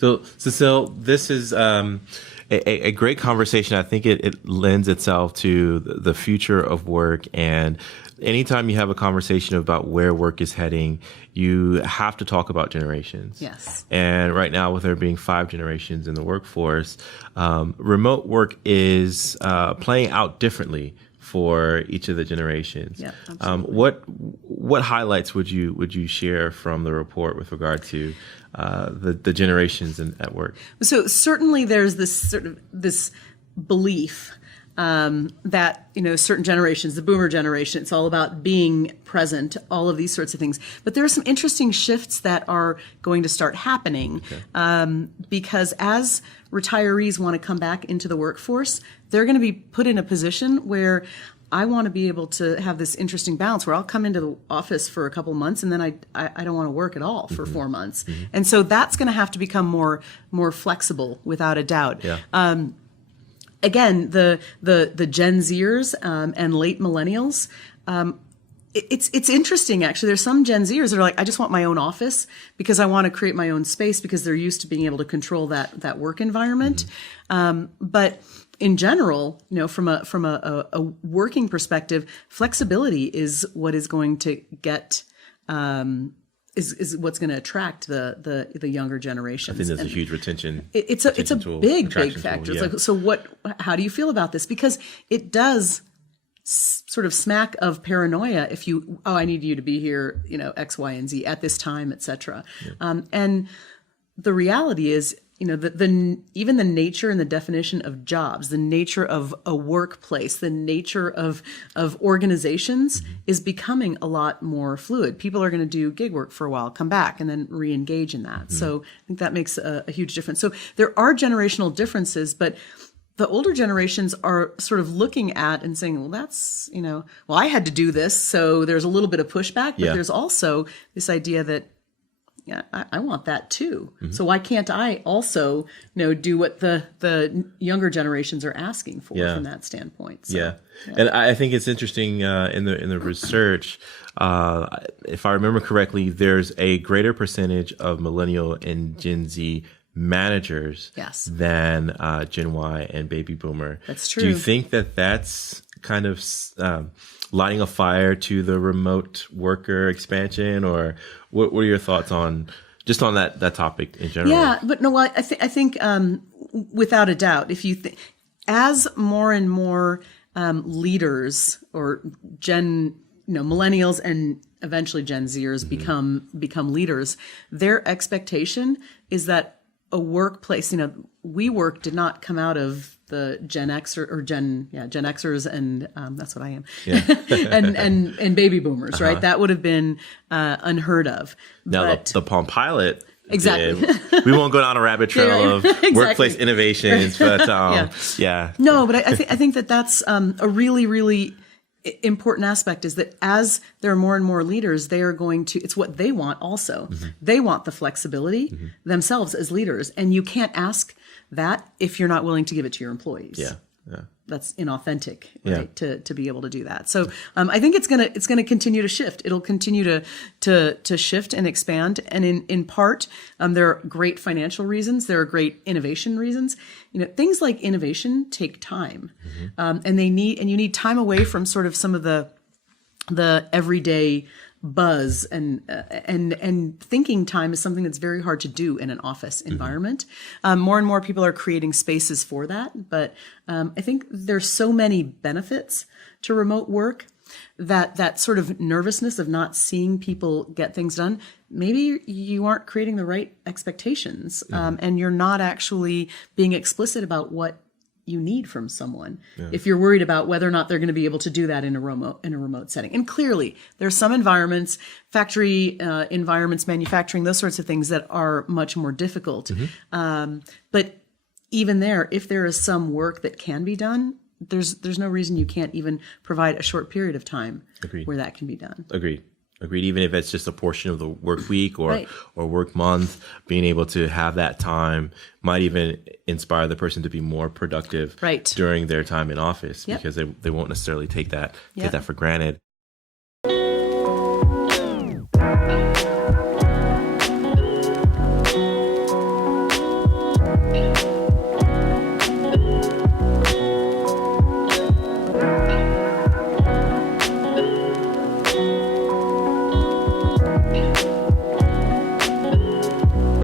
So, Cecile, this is a great conversation. I think it lends itself to the future of work. And anytime you have a conversation about where work is heading, you have to talk about generations. Yes. And right now, with there being 5 generations in the workforce, remote work is playing out differently for each of the generations. Yeah, absolutely. What highlights would you share from the report with regard to the generations at work? So certainly there's this belief that, certain generations, the boomer generation, it's all about being present, all of these sorts of things. But there are some interesting shifts that are going to start happening because as retirees want to come back into the workforce, they're going to be put in a position where I want to be able to have this interesting balance where I'll come into the office for a couple months and then I don't want to work at all for 4 months. And so that's going to have to become more flexible without a doubt. Yeah. Again, the Gen Zers and late millennials, it's interesting actually. There's some Gen Zers that are like, I just want my own office because I want to create my own space because they're used to being able to control that work environment. But in general, from a working perspective, flexibility is what is going to get is what's going to attract the younger generations. I think there's a huge retention. It's a big factor. Tool, yeah. It's like, how do you feel about this? Because it does sort of smack of paranoia if I need you to be here, X, Y, and Z at this time, et cetera. Yeah. And the reality is, even the nature and the definition of jobs, the nature of a workplace, the nature of organizations is becoming a lot more fluid. People are going to do gig work for a while, come back, and then re-engage in that. So I think that makes a huge difference. So there are generational differences, but the older generations are sort of looking at and saying, well, that's, I had to do this. So there's a little bit of pushback, but there's also this idea that, yeah, I want that too. So why can't I also, do what the younger generations are asking for from that standpoint? So, yeah, and I think it's interesting in the research. If I remember correctly, there's a greater percentage of millennial and Gen Z managers than Gen Y and baby boomer. That's true. Do you think that that's kind of lighting a fire to the remote worker expansion, or what are your thoughts on that topic in general? Yeah, but no, I think without a doubt, if you think as more and more leaders or millennials and eventually Gen Zers become leaders, their expectation is that a workplace, WeWork did not come out of the Gen X or Gen Xers, and that's what I am, and baby boomers, right? That would have been unheard of. Now the Palm Pilot. Exactly. We won't go down a rabbit trail of workplace innovations, but No, but I think that's a really, really important aspect is that as there are more and more leaders, they are going to, it's what they want also. They want the flexibility themselves as leaders. And you can't ask that if you're not willing to give it to your employees. Yeah. That's inauthentic, right? To be able to do that. So I think it's gonna continue to shift. It'll continue to shift and expand. And in part, there are great financial reasons. There are great innovation reasons. Things like innovation take time, and you need time away from sort of some of the everyday buzz and thinking time is something that's very hard to do in an office environment. More and more people are creating spaces for that, but I think there's so many benefits to remote work that sort of nervousness of not seeing people get things done. Maybe you aren't creating the right expectations, and you're not actually being explicit about what you need from someone if you're worried about whether or not they're going to be able to do that in a remote setting. And clearly there's some environments, factory environments, manufacturing, those sorts of things that are much more difficult. But even there, if there is some work that can be done, there's no reason you can't even provide a short period of time where that can be done. Agreed. Even if it's just a portion of the work week or work month, being able to have that time might even inspire the person to be more productive during their time in office because they won't necessarily take that for granted.